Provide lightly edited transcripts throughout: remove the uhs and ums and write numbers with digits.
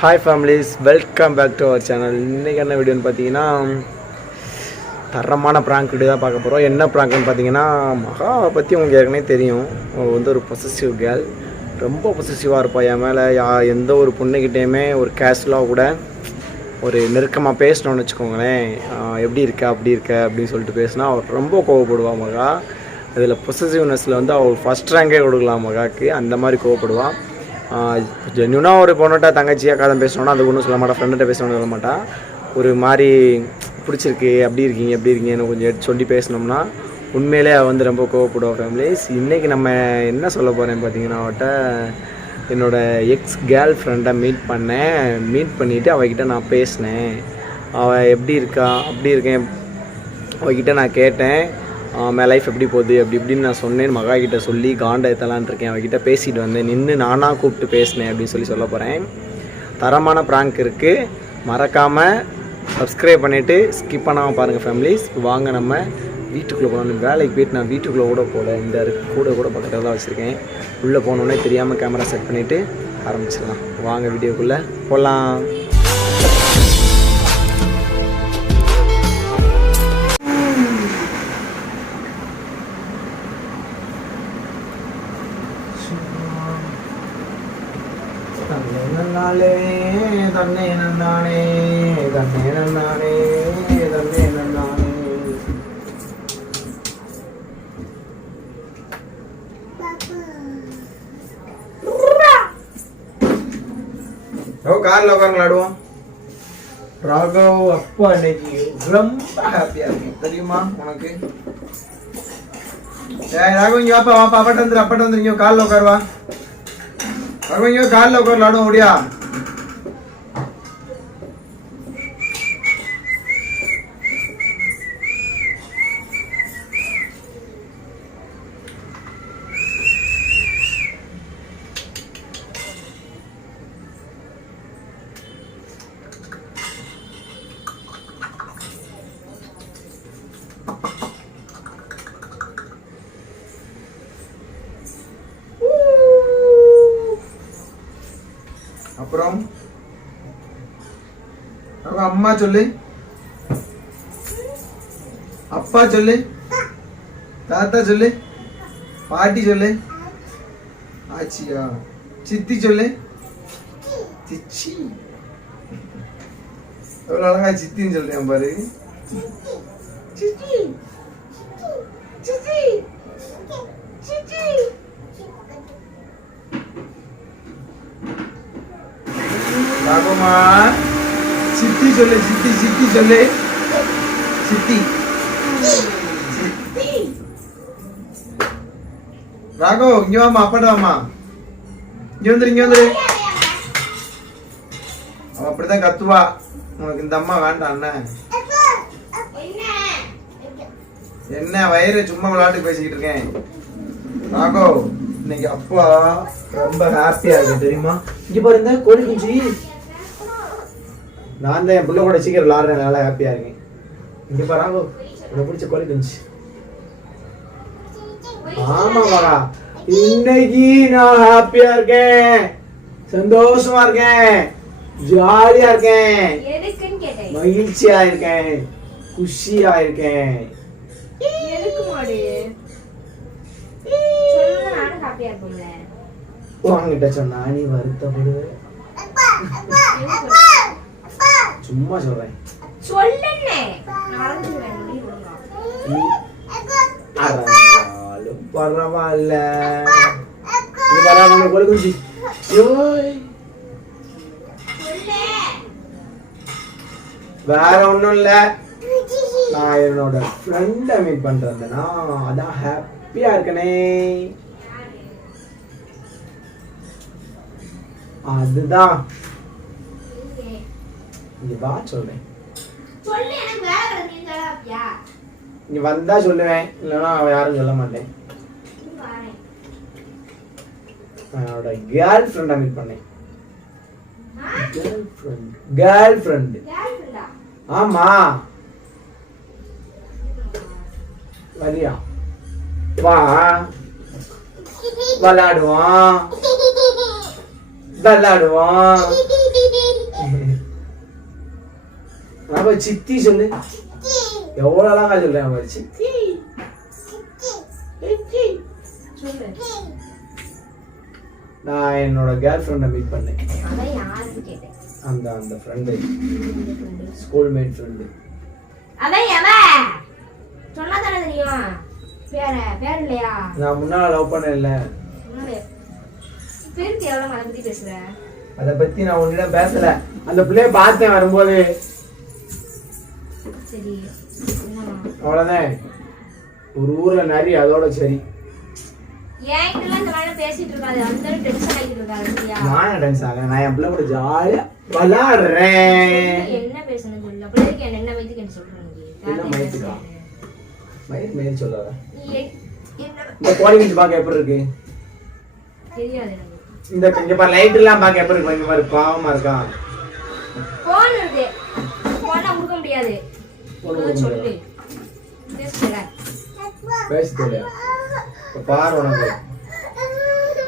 Hi families, welcome back to our channel. இன்றைக்கி என்ன வீடியோன்னு பார்த்தீங்கன்னா தரமான ப்ராங்க் வீடியோ தான் பார்க்க போகிறோம். என்ன ப்ராங்க்னு பார்த்தீங்கன்னா, மகாவை பற்றி உங்களுக்கு ஏற்கனவே தெரியும். ஒரு பொசசிவ் கேர்ள், ரொம்ப பொசசிவாக இருப்பாள் என் மேலே. எந்த ஒரு பொண்ணுக்கிட்டேயுமே ஒரு கேஷுவலாக கூட ஒரு நெருக்கமாக பேசணும்னு வச்சுக்கோங்களேன், எப்படி இருக்க அப்படி இருக்க அப்படின்னு சொல்லிட்டு பேசினா அவள் ரொம்ப கோவப்படுவாள் மகா. அதில் பொசசிவ்னஸில் அவள் ஃபஸ்ட் ரேங்கே கொடுக்கலாம் மகாவுக்கு, அந்த மாதிரி கோவப்படுவாள். ஜென்யூனாக ஒரு பொண்ணுகிட்ட தங்கச்சியாக காதம் பேசணுன்னா அது ஒன்றும் சொல்ல மாட்டா, ஃப்ரெண்ட்கிட்ட பேசணும்னு சொல்ல மாட்டா. ஒரு மாதிரி பிடிச்சிருக்கு, எப்படி இருக்கீங்கன்னு கொஞ்சம் சொல்லி பேசினோம்னா உண்மையிலே அவள் ரொம்ப கோவப்படுவா. ஃபேமிலிஸ், இன்றைக்கி நம்ம என்ன சொல்ல போகிறேன்னு பார்த்தீங்கன்னா, அவட்ட என்னோடய எக்ஸ் கேர்ள் ஃப்ரெண்டை மீட் பண்ணிவிட்டு அவகிட்ட நான் பேசினேன். அவள் எப்படி இருக்கா அப்படி இருக்கேன் அவகிட்ட நான் கேட்டேன், லைஃப் எப்படி போகுது அப்படி இப்படின்னு நான் சொன்னேன். மகா கிட்ட சொல்லி காண்டை ஏற்றலான் இருக்கேன். அவகிட்ட பேசிட்டு வந்தேன், நின்று நானாக கூப்பிட்டு பேசினேன் அப்படின்னு சொல்ல போகிறேன். தரமான ப்ராங்க் இருக்குது, மறக்காமல் சப்ஸ்கிரைப் பண்ணிவிட்டு ஸ்கிப் பண்ணாமல் பாருங்கள் ஃபேமிலிஸ். வாங்க நம்ம வீட்டுக்குள்ளே போகணும். வேலைக்கு போயிட்டு நான் வீட்டுக்குள்ளே கூட போகல, இந்த கூட பக்கத்தில் தான் வச்சுருக்கேன். உள்ளே போனோடனே தெரியாமல் கேமரா செட் பண்ணிவிட்டு ஆரம்பிச்சிடலாம். வாங்க வீடியோக்குள்ளே போகலாம். தன்னை நன்னானே கார்ல உட்காந்து விளாடுவோம். ராகவ் அப்பா இன்னைக்கு ரொம்ப ஹாப்பியா இருக்கு தெரியுமா உனக்கு? ராகவ் இங்க வாப்பா அப்பாட்ட வந்துருங்க, காலில் உட்காருவா. ராகவ் இங்க காலில் உட்கார் விளாடுவோம் முடியா? அப்புறம் அம்மா சொல்லு, அப்பா சொல்லு, தாத்தா சொல்லு, பாட்டி சொல்லு, ஆச்சியா, சித்தி சொல்லு, சிச்சி. எவ்வளவு அழகா சித்தின்னு சொல்றேன் பாரு. ராகவமா சித்தி சொல்லு, சித்தி சொல்லு, சித்தி. ராகவ் இங்க வாமா, அப்பாட்ட வாமா, இங்க வந்துரு. அவ அப்படிதான் கத்துவா, உனக்கு இந்த அம்மா வேண்டாம். என்ன வயிறு சும்மா விளையாட்டு பேசிக்கிட்டு இருக்கேன். ராகவ் இன்னைக்கு அப்பா ரொம்ப ஹாப்பியா இருக்கு தெரியுமா? இங்க பாருங்க கோழி குஞ்சு, நான் தான் என் பிள்ளை கூட சீக்கிரம் விளாடுறேன், நல்லா ஹாப்பியா இருக்கேன். இங்க பாருங்க உனக்கு பிடிச்ச கோழி குஞ்சு. ஆமாவா, இன்னைக்கு நான் ஹாப்பியா இருக்கேன், சந்தோஷமா இருக்கேன், ஜாலியா இருக்கேன், மகிழ்ச்சியா இருக்கேன், குஷியா இருக்கேன். உன்கிட்ட சொன்னா நீ வருத்தப்படுவ, சும்மா சொல்றேன். பரவாயில்ல, வேற ஒண்ணும் இல்ல, நான் என்னோட ஃப்ரெண்ட மீட் பண்றேன்னா அதான் ஹாப்பியா இருக்கனே. அதுதான் நீ வா சொல்றேன், நீ வந்தா சொல்லுவேன், இல்லைன்னா யாரும் சொல்ல மாட்டேன். என்னோட கேர்ள் ஃப்ரெண்டை மீட் பண்ணேன். கேர்ள் ஃப்ரெண்ட் ஆமா, வரியா? வா விளையாடுவோம். ராகவ சித்தி சொல்லு. எவ்வளோ அழகா சொல்றேன் அவன் சித்தி. நான் என்னோட கேர்ள் ஃப்ரெண்டை மீட் பண்ணேன். அந்த ஃப்ரெண்டு ஸ்கூல் மேட் ஃப்ரெண்டு. நான் முன்னால லவ் பண்ண இல்ல. அத பத்தி நான் உன்னிடம் பேசல. அந்த பிள்ளைய பார்த்தேன் வரும்போது. அவ்வளவுதான். ஒரு ஊர்ல நிறைய அதோட சரி. நான் டென்ஸ் ஆகல. நான் என் பிள்ளை கூட ஜாலியா விளையாடுறேன். என்ன பேசணும் சொல்ல பிள்ளைக்கு என்ன வைத்துக்கு என்ன சொல்றீங்க? என்ன மயித்துக்கா? மயிர் சொல்லாத. இந்த குவாலிட்டி பாக்க எப்படி இருக்கு? தெரியாது எனக்கு. இந்த இங்க பாரு லைட் எல்லாம் பாக்க எப்படி இருக்கு? இங்க பாரு பாவமா இருக்கா. போன் இருக்கு. போனா கொடுக்க முடியாது. சொல்லு. பேசுடா. பேசுடா. பாரு உனக்கு.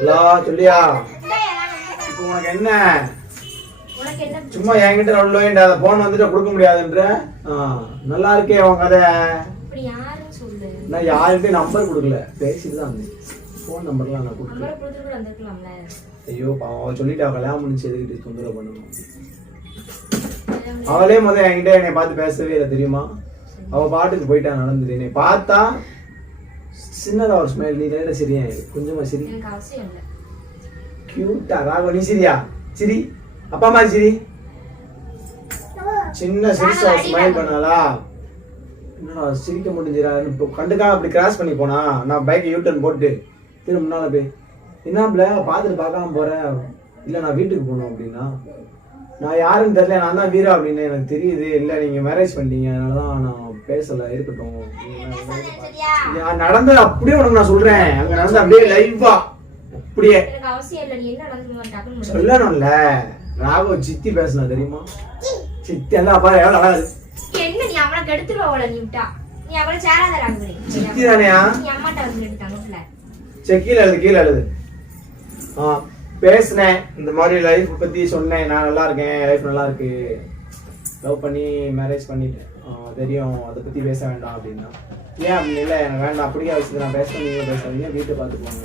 லா சொல்லியா? இப்போ உனக்கு என்ன? உனக்கு என்ன? சும்மா என்கிட்ட ரொல்லோயிண்டா போன் வந்துட்டு கொடுக்க முடியாதுன்ற. நல்லா இருக்கே உன் கதை. அப்படி யாருன்னு சொல்லு. நான் யாருக்கிட்ட நம்பர் கொடுக்கல. பேசிட்டு தான் வந்தேன். ஃபோன் நம்பர்லாம் நான் கொடுக்கல. நம்பர் கொடுத்து கூட வந்திருக்கலாம்ல. ஐயோ பாவம் சொல்லிட்டா கல்யாணம் முடிச்சு எதுக்கிட்டு தொந்தரவு பண்ணணும். அவளே முதல்ல என்கிட்ட என்னை பார்த்து பேசவே இல்லை தெரியுமா? அவ பாட்டுக்கு போயிட்டா நடந்துட்டு. என்னை பார்த்தா சின்னதா ஒரு ஸ்மைல். நீ லைட்டா சரியா கொஞ்சமா சரி. எனக்கு அவசியம் இல்லை. கியூட்டா ராகவ நீ சரியா? சரி அப்பா அம்மா சரி. சின்ன சிரிச்சா ஸ்மைல் பண்ணாலா? என்னடா சிரிக்க முடிஞ்சிடான்னு கண்டுக்காம அப்படி கிராஸ் பண்ணி போனா. நான் பைக்கை யூட்டர்ன் போட்டு திரும்ப முன்னால போய் என்னப்ல பார்த்துட்டு பார்க்காம போறேன். இல்லை நான் வீட்டுக்கு போகணும் அப்படின்னா. நான் யாருன்னு தெரியல. நான் தான் வீரா அப்படின்னு எனக்கு தெரியுது. இல்லை நீங்க மேரேஜ் பண்ணிட்டீங்க அதனாலதான் நான் பேசல. இருக்கட்டும். நடந்தது அப்படியே உனக்கு நான் சொல்றேன். அங்க நடந்து அப்படியே லைவா அப்படியே சொல்லணும்ல. ராகவ சித்தி பேசல தெரியுமா? சித்தி எல்லாம் அப்பா எவ்வளவு நல்லா இருக்கு. என்ன நீ அவளை கெடுத்துருவ. அவளை நீ விட்டா நீ அவளை சேராத ராகவ. சித்தி தானேயா? நீ அம்மாட்ட வந்து எடுத்தாங்கல. சரி கீழே எழுது கீழே எழுது. பேசினேன் இந்த மாதிரி லைஃப் பத்தி சொன்னேன். நான் நல்லா இருக்கேன். லைஃப் நல்லா இருக்கு. லவ் பண்ணி மேரேஜ் பண்ணிட்டேன் தெரியும். அதை பத்தி பேச வேண்டாம் அப்படின்னா. ஏன் அப்படின்னு இல்லை எனக்கு வேண்டாம். அப்படியே வச்சு நான் பேசுறேன். நீங்க பேசுறீங்க வீட்டை பார்த்துக்குவாங்க.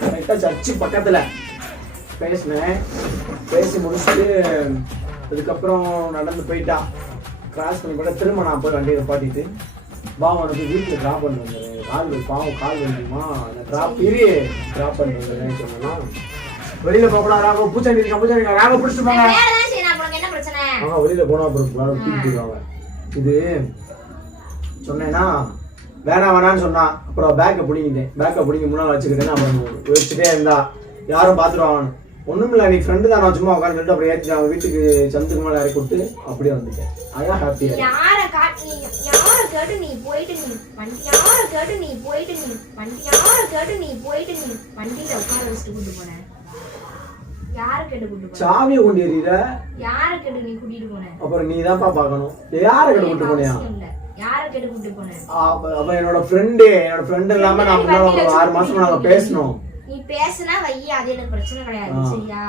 கரெக்டாக சர்ச்சு பக்கத்துல பேசினேன். பேசி முடிச்சுட்டு அதுக்கப்புறம் நடந்து போயிட்டா. கிராஸ் பண்ணி போட்டா திரும்ப நான் போய் வண்டியை பாட்டிட்டு வா உனக்கு வீட்டில் ட்ராப் பண்ணி வந்துடுறேன். பாவம் கால் வந்துடுமா நான் ட்ராப் பண்ணி வந்துடுறேன்னு சொன்னா. வெளியில போகலாம் ராக பூச்சாண்டி ராக பிடிச்சிட்டு போங்க. வெளியில போனா அப்புறம் தூக்கிடுவாங்க. இது சொன்னேன்னா வேணான்னு சொன்னா. அப்புறம் பேக்கை பிடிங்கி முன்னாள் வச்சுக்கிட்டேன்னு அப்புறம் வச்சுட்டே இருந்தா யாரும் பார்த்துருவாங்க. ஒண்ணும் இல்லை நீ ஃப்ரெண்டு தான். நான் சும்மா உட்காந்துட்டு அப்புறம் ஏற்றி அவன் வீட்டுக்கு சந்துக்கு மேலே இறக்கி விட்டு அப்படியே வந்துட்டேன். அதான் ஹாப்பியா. சாவியை கொண்டு எறிகிற அப்புறம் நீ தான்ப்பா பார்க்கணும். யாரை கேட்டு கூட்டு போனியா? அப்ப என்னோட ஃப்ரெண்டு இல்லாம நான் முன்னாடி ஒரு 6 மாசம் நாங்க பேசணும். நீ பேசினா வைய அது எனக்கு பிரச்சனை கிடையாது சரியா?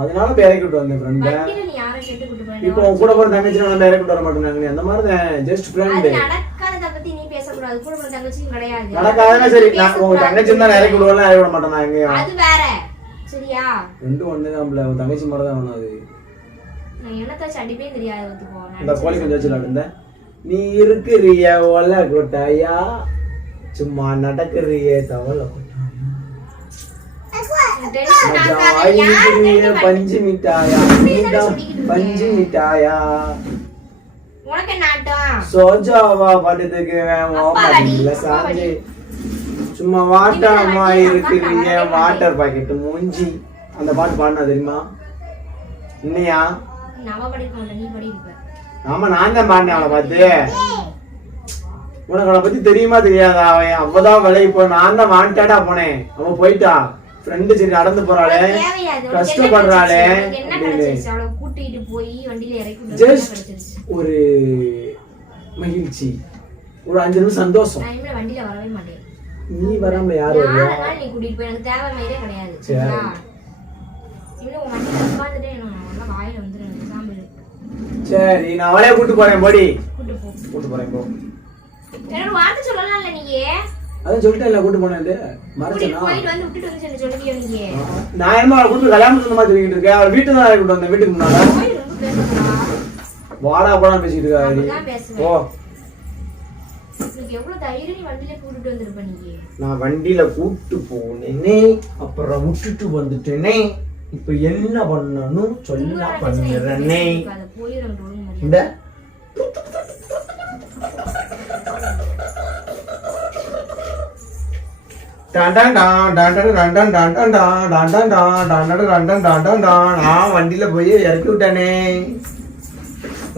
அதனால பேரை கூட்டு வந்தேன் ஃப்ரெண்ட். நீ யாரை கேட்டு கூட்டு போற? இப்போ உன் கூட போற தங்கச்சி நான் பேரை கூட்டு வர மாட்டேன். அந்த மாதிரி தான் ஜஸ்ட் ஃப்ரெண்ட். அது நடக்காத பத்தி நீ பேச கூடாது. கூட போற தங்கச்சியும் கிடையாது. நடக்காதனா சரி. நான் உன் தங்கச்சி தான் நேரே கூட்டு வரல. விட மாட்டேன் நான். எங்க அது வேற சரியா? ரெண்டும் ஒண்ணுதான்ல. உன் தங்கச்சி மாதிரி தான் வேணும். அது நான் என்னத்த சடிப்பே தெரியாது வந்துப்போ. அந்த கோழி கொஞ்சம் வச்சுல இருந்த. நீ இருக்குறிய ஒல கொட்டாயா சும்மா நடக்குறிய தவள பஞ்சு மிட்டாயா பஞ்சு மிட்டாயா உனக்கு நாட்டம் சோஜாவா பாட்டத்துக்கு சாஞ்சி சும்மா வாட்டமா இருக்கிறீங்க. வாட்டர் பாக்கெட் மூஞ்சி அந்த பாட்டு பாடினா தெரியுமா? இன்னையா ஆமா நான் தான் பாடினேன். அவளை பார்த்து உனக்கு அவளை பத்தி தெரியுமா தெரியாதா? அவன் அவதான் விலைக்கு போ. நான் தான் வாண்டடா போனேன். அவன் போயிட்டா. ஃப்ரெண்டு சரி நடந்து போறாளே கஷ்டப்படுறாளே ஒரு மகிழ்ச்சி ஒரு 5 நிமிஷம் சந்தோஷம். நீ வராம யாரு நீ கூட்டிட்டு போய் எனக்கு தேவை மாதிரியே கிடையாது. சரி நான் அவளே கூட்டு போறேன் போடி. கூட்டு போறேன் போ. என்ன வார்த்தை சொல்லலாம் இல்ல நீங்க? அதான் சொல்லிட்டேன்ல கூட்டு போனேன்னு. மறந்துட்டேனா? போயிட்டு வந்து விட்டுட்டு வந்து சொல்லிட்டியோ நீங்க? நான் என்ன அவளை கூட்டு கல்யாணம் சொன்ன மாதிரி சொல்லிட்டு இருக்கேன். அவள் வீட்டுக்கு தான் கூட்டு வந்தேன். வீட்டுக்கு முன்னால வாடா போடான்னு பேசிட்டு இருக்கா. ஓ எவ்வளவு தைரியம் நீ வண்டியில கூட்டிட்டு வந்திருப்ப நீங்க? நான் வண்டியில கூட்டு போனேனே, அப்புறம் விட்டுட்டு வந்துட்டேனே. இப்ப என்ன பண்ணணும் சொல்ல பண்ணுறேனே. இந்த நான் வண்டியில போய் இறக்கி விட்டானே.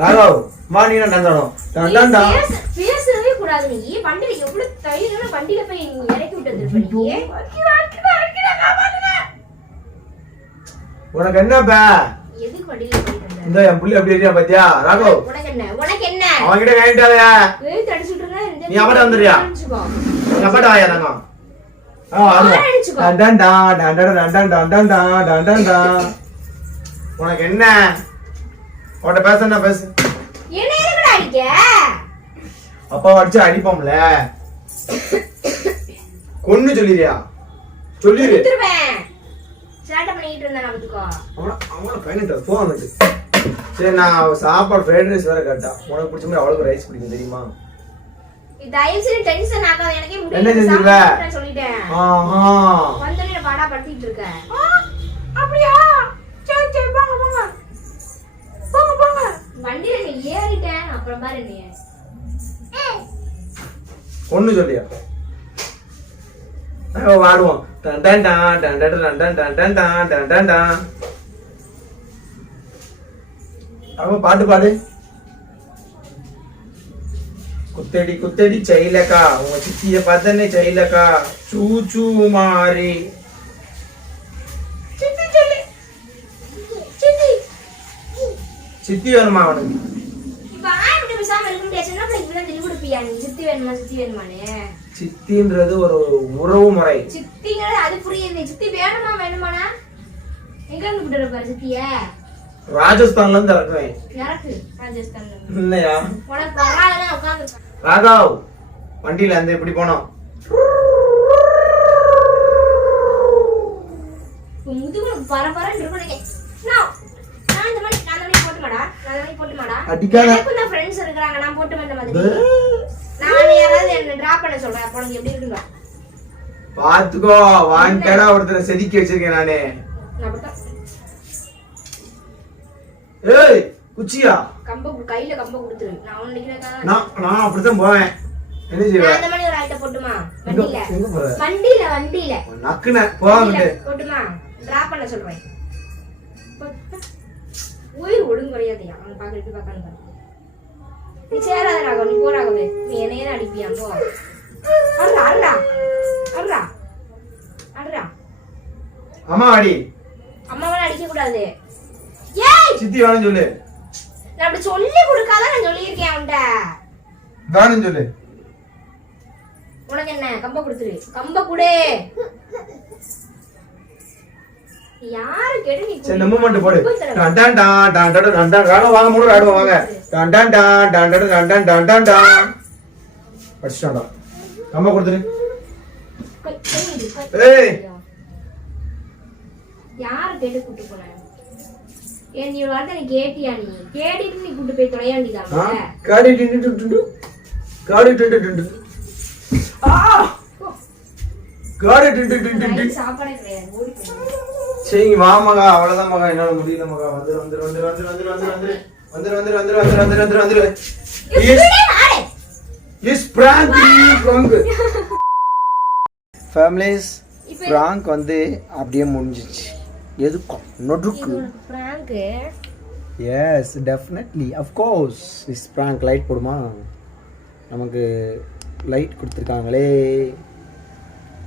ராகவ் வா நீ பேசவே கூடாது. நீ வண்டியில எவ்வளவு தைரியம் வண்டியில போய் நீ இறக்கி விட்டது. உனக்கு என்னப்பா எதுக்கு வண்டியில போயிட்டு இந்த என் புள்ளி அப்படி இருக்கா பாத்தியா ராகவ்? உனக்கு என்ன அவன்கிட்ட வாங்கிட்டாத தடிச்சுட்டு இருந்தா நீ அவட்ட வந்துறியா? நீ அவட்ட வாயா தாங்க. உனக்கு என்ன உன்கிட்ட பேச பேசு. அப்பா அடிச்சு அடிப்போம்ல. கொன்னு சொல்லிறியா? சொல்லிரு. சரி நான் சாப்பாடு ஃப்ரைட் ரைஸ் வேற கேட்டா. உனக்கு பிடிச்ச மாதிரி அவளுக்கு ரைஸ் பிடிக்கும் தெரியுமா? தயவு செஞ்சு டென்ஷன் ஆகாத. எனக்கே முடியல. என்ன செஞ்சிருவ? நான் சொல்லிட்டேன். வந்தனே பாடா படுத்திட்டு இருக்க. அப்படியே சரி சரி போங்க போங்க. போங்க போங்க. வண்டில நீ ஏறிட்டேன் அப்புறம் பாரு நீ. ஒண்ணு சொல்லியா? வாடுவோம். டன் டன் டன் டன் டன் டன் டன் டன் டன் டன் டன். அவ பாட்டு பாடு. குத்தடி குத்தடி செயலக்கா உங்க சித்திய பார்த்தனே செயலக்கா சூச்சு மாறி. சித்தி சொல்லு. சித்தி சித்தி வேணுமா அவனுக்கு? இப்ப ஆயிட்டு பேசாம இருக்க முடியாது. என்ன பண்ணி இப்படி தெளிவு கொடுப்பியா நீ? சித்தி வேணுமா சித்தி வேணுமானே? சித்தின்றது ஒரு உறவு முறை. சித்திங்கிறது அது புரியுது. சித்தி வேணுமா வேணுமானா எங்க இருந்து கூட்டிட்டு பாரு சித்திய? ராஜஸ்தான்ல இருந்து இறக்குவேன். இறக்கு ராஜஸ்தான்ல. இல்லையா? உனக்கு வராதனா உட்கார்ந்து. ராகவ் வண்டியில அந்த எப்படி போனோம்? முதுகுல பரபரன்னு இருக்கு. நான் இந்த மாதிரி போட்டுமாடா. அடிக்காத. எனக்கு நான் ஃப்ரெண்ட்ஸ் இருக்காங்க. நான் போட்டு வந்த மாதிரி. நான் யாராவது என்ன டிராப் பண்ண சொல்றேன். அப்ப நீங்க எப்படி இருக்குங்க? பாத்துக்கோ வாங்கடா ஒருத்தர செதுக்கி வச்சிருக்கேன் நானே. ஏய் குச்சியா கம்ப கையில கம்ப கொடுத்துரு. நான் உன்ன நிக்கிறேன். நான் அப்படிதான் போவேன். என்ன செய்வே? நான் அந்த மாதிரி ஒரு ஐட்ட போட்டுமா? வண்டியில. எங்க போற? வண்டியில. நக்குன போவாங்க. போட்டுமா? டிராப் பண்ண சொல்றேன். உயிர் ஒழுங்கு குறையாதயா. அவன் பாக்குறது பாக்கானு. நீ சேராத ராகவ். நீ போறாகவே. நீ என்னையே அடிப்பியா போ. அறா அறா அறா அறா. அம்மா அடி. அம்மாவ அடிக்க கூடாது. ஏய் சித்தி வேணும் சொல்லு. நான் அப்படி சொல்லி கொடுக்காத. நான் சொல்லி இருக்கேன் அவன்ட்ட. வேணும் சொல்லு. உனக்கு என்ன கம்ப கொடுத்துரு. கம்ப குடு. யாரு கேடு நீ சரி மூவ்மென்ட் போடு. டன் டன் டன் டன் டன் டன் ராகவ் வாங்க மூணு ஆடுவோம் வாங்க. டன் டன் டன் டன் டன் டன் டன் டன் டன். படிச்சாடா. கம்ப கொடுத்துரு. ஏய் யாரு கேடு கூட்டி போற? ஏன் நீ வார்த்தை நீ கேட்டியா? நீ கேடிட்டு நீ கூட்டி போய் தொலையாண்டிதாங்க. காடி டிண்டு டிண்டு காடி டிண்டு டிண்டு. காடி டிண்டு டிண்டு டிண்டு. சாப்பாடே கிடையாது. ஓடி போ. சரி வா மகா. அவ்வளவுதான் மகா. என்னால முடியல மகா. வந்து வந்து வந்து வந்து வந்து வந்து வந்து வந்து வந்து வந்து வந்து வந்து வந்து வந்து. Is prank families. prank வந்து அப்படியே முடிஞ்சிச்சு. எதுக்கும் நொடுக்கு prank. Yes definitely of course is prank. Light போடுமா? நமக்கு லைட் கொடுத்துருக்காங்களே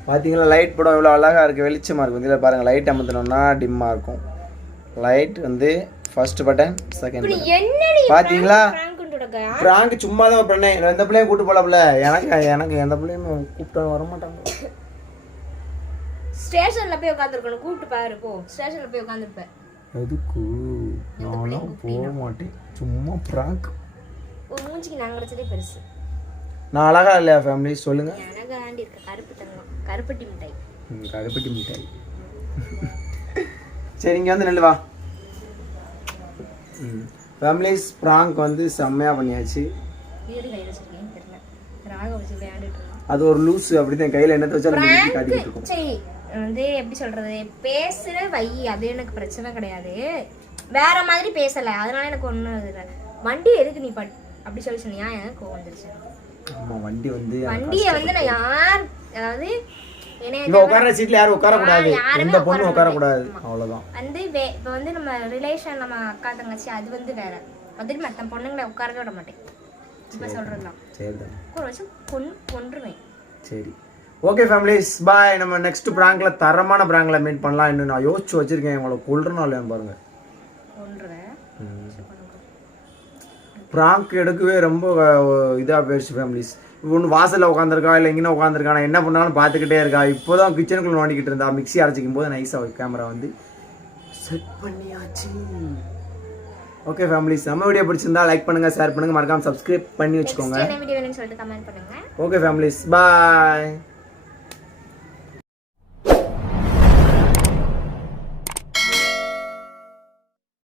பார்த்தீங்களா? லைட் படம் எவ்வளோ அழகாக இருக்குது. வெளிச்சமாக இருக்குது. இதில் பாருங்கள் லைட் அமுத்தினோம்னா டிம்மாக இருக்கும். லைட் வந்து ஃபர்ஸ்ட் பட்டன் செகண்ட் பட்டன். பார்த்தீங்களா? ப்ராங்க் சும்மா தான் பண்ணேன். எந்த பிள்ளையும் கூப்பிட்டு போகல. எனக்கு எந்த பிள்ளையும் கூப்பிட்டு வர மாட்டாங்க. ஸ்டேஷன்ல போய் உட்காந்துருக்கணும். கூப்பிட்டு பாரு போ. ஸ்டேஷன்ல போய் உட்காந்துருப்பேன். எதுக்கு நான்லாம் போக மாட்டேன், சும்மா ப்ராங்க். ஒரு மூஞ்சிக்கு நாங்கள் கிடைச்சதே பெருசு. நான் அழகா இல்லையா ஃபேமிலி சொல்லுங்க? எனக்கு ஆண்டி இருக்க கருப்பு தங்கம், கருப்பட்டி மிட்டாய். கருப்பட்டி மிட்டாய். சரி இங்கே வந்து நெல்லு வா. ஃபேமிலிஸ் ப்ராங்க் வந்து செம்மையாக பண்ணியாச்சு. வீடு கையில் வச்சிருக்கேன்னு தெரியல, ராக வச்சு விளையாண்டுட்டு இருக்கோம். அது ஒரு லூஸு, அப்படி தான் கையில் என்னத்தை வச்சாலும் காட்டிக்கிட்டு இருக்கும். சரி வந்து எப்படி சொல்றது, பேசுற வை, அது எனக்கு பிரச்சனை கிடையாது. வேற மாதிரி பேசலை, அதனால எனக்கு ஒன்றும் இல்லை. வண்டி எதுக்கு நீ அப்படி சொல்லி சொன்னியா, எனக்கு கோவம் வந்துருச்சு. ஆமாம் வண்டியை வந்து நான் யார், அதாவது இங்க உட்கார்ற சீட்ல யாரும் உட்கார கூடாது, எந்த பொண்ணு உட்கார கூடாது, அவ்வளவுதான். வந்து இப்போ வந்து நம்ம ரிலேஷன், நம்ம அக்கா தங்கச்சி, அது வந்து வேற. அது மற்ற பொண்ணுங்களை உட்காரவே விட மாட்டேன். இப்போ சொல்றதுலாம் சரிதான், ஒரு வருஷம் கொன்றுவேன். சரி ஓகே ஃபேமிலிஸ் பாய். நம்ம நெக்ஸ்ட் பிராங்க்ல தரமான பிராங்க்ல மீட் பண்ணலாம். இன்னும் நான் யோசிச்சு வச்சிருக்கேன், உங்களை கொல்றணும் இல்லையா பாருங்க. பிராங்க் எடுக்கவே ரொம்ப இதாக போயிடுச்சு ஃபேமிலிஸ். ஒன்று வாசலில் உட்காந்துருக்கா இல்லை எங்கே உட்காந்துருக்கா, நான் என்ன பண்ணாலும் பார்த்துக்கிட்டே இருக்கா. இப்போ தான் கிச்சனுக்குள்ள நோண்டிக்கிட்டு இருந்தா, மிக்ஸி அரைச்சிக்கும் போது நைஸாக கேமரா வந்து செட் பண்ணியாச்சு. ஓகே ஃபேமிலிஸ், நம்ம வீடியோ பிடிச்சிருந்தா லைக் பண்ணுங்கள், ஷேர் பண்ணுங்கள், மறக்காமல் சப்ஸ்கிரைப் பண்ணி வச்சுக்கோங்க. சொல்லிட்டு கமெண்ட் பண்ணுங்க. ஓகே ஃபேமிலிஸ் பாய்.